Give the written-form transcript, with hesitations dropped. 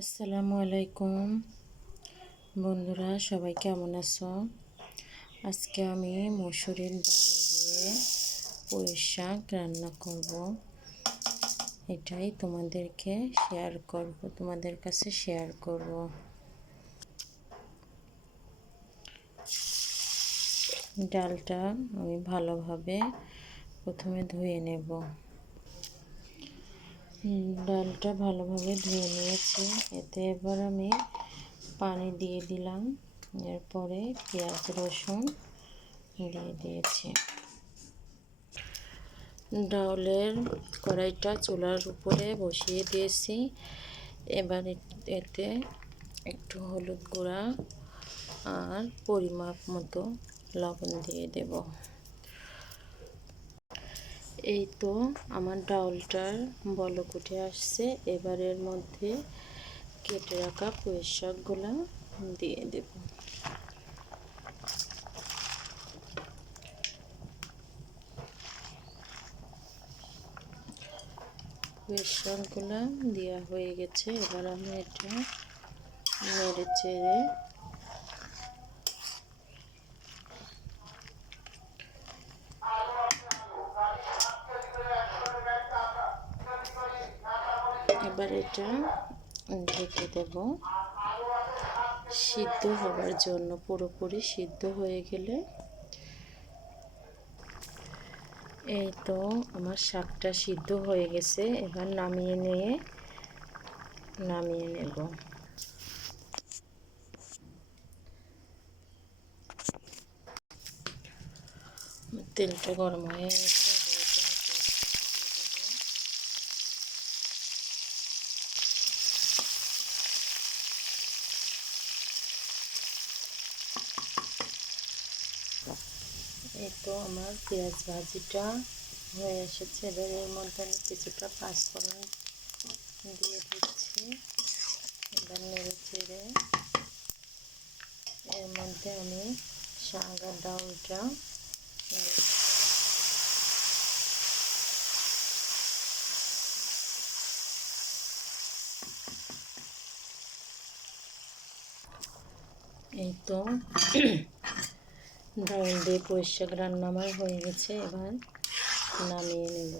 আসসালামু আলাইকুম বন্ধুরা, সবাই কেমন আছো? আজকে আমি মসুরের ডাল দিয়ে পুঁই শাক রান্না করব। এটাই তোমাদের কাছে শেয়ার করব। ডালটা আমি ভালোভাবে প্রথমে ধুয়ে নেব। ডালটা ভালোভাবে ধুয়ে নিয়েছি। এতে এবার আমি পানি দিয়ে দিলাম। এরপরে পেঁয়াজ রসুন দিয়ে দিয়েছি। ডালের কড়াইটা চুলার উপরে বসিয়ে দিয়েছি। এবার এতে একটু হলুদ গুঁড়া আর পরিমাপ মতো লবণ দিয়ে দেব। এই তো আমার ডালটার বলক উঠে আসছে। এবার এর মধ্যে কেটে রাখা পুঁই শাকগুলো দিয়ে দেব। পুঁই শাকগুলো দেওয়া হয়ে গেছে। এবার আমি এটা নেড়ে চেড়ে এবার এটা ঢেকে দেব সিদ্ধ হবার জন্য। পুরোপুরি সিদ্ধ হয়ে গেলে এই তো আমার শাকটা সিদ্ধ হয়ে গেছে। এবার নামিয়ে নেব। তেলটা গরম হয়ে গেছে। এই তো আমার পেঁয়াজ ভাজিটা হয়ে এসেছে। এবার এর মধ্যে আমি কিছুটা পাঁচফোড়ন দিয়ে দিচ্ছি। এবার নেড়ে চেড়ে এর মধ্যে আমি শাক আর ডালটা এই তো ডাল দিয়ে পুঁই শাক রান্না আমার হয়ে গেছে। এবার নামিয়ে নেব।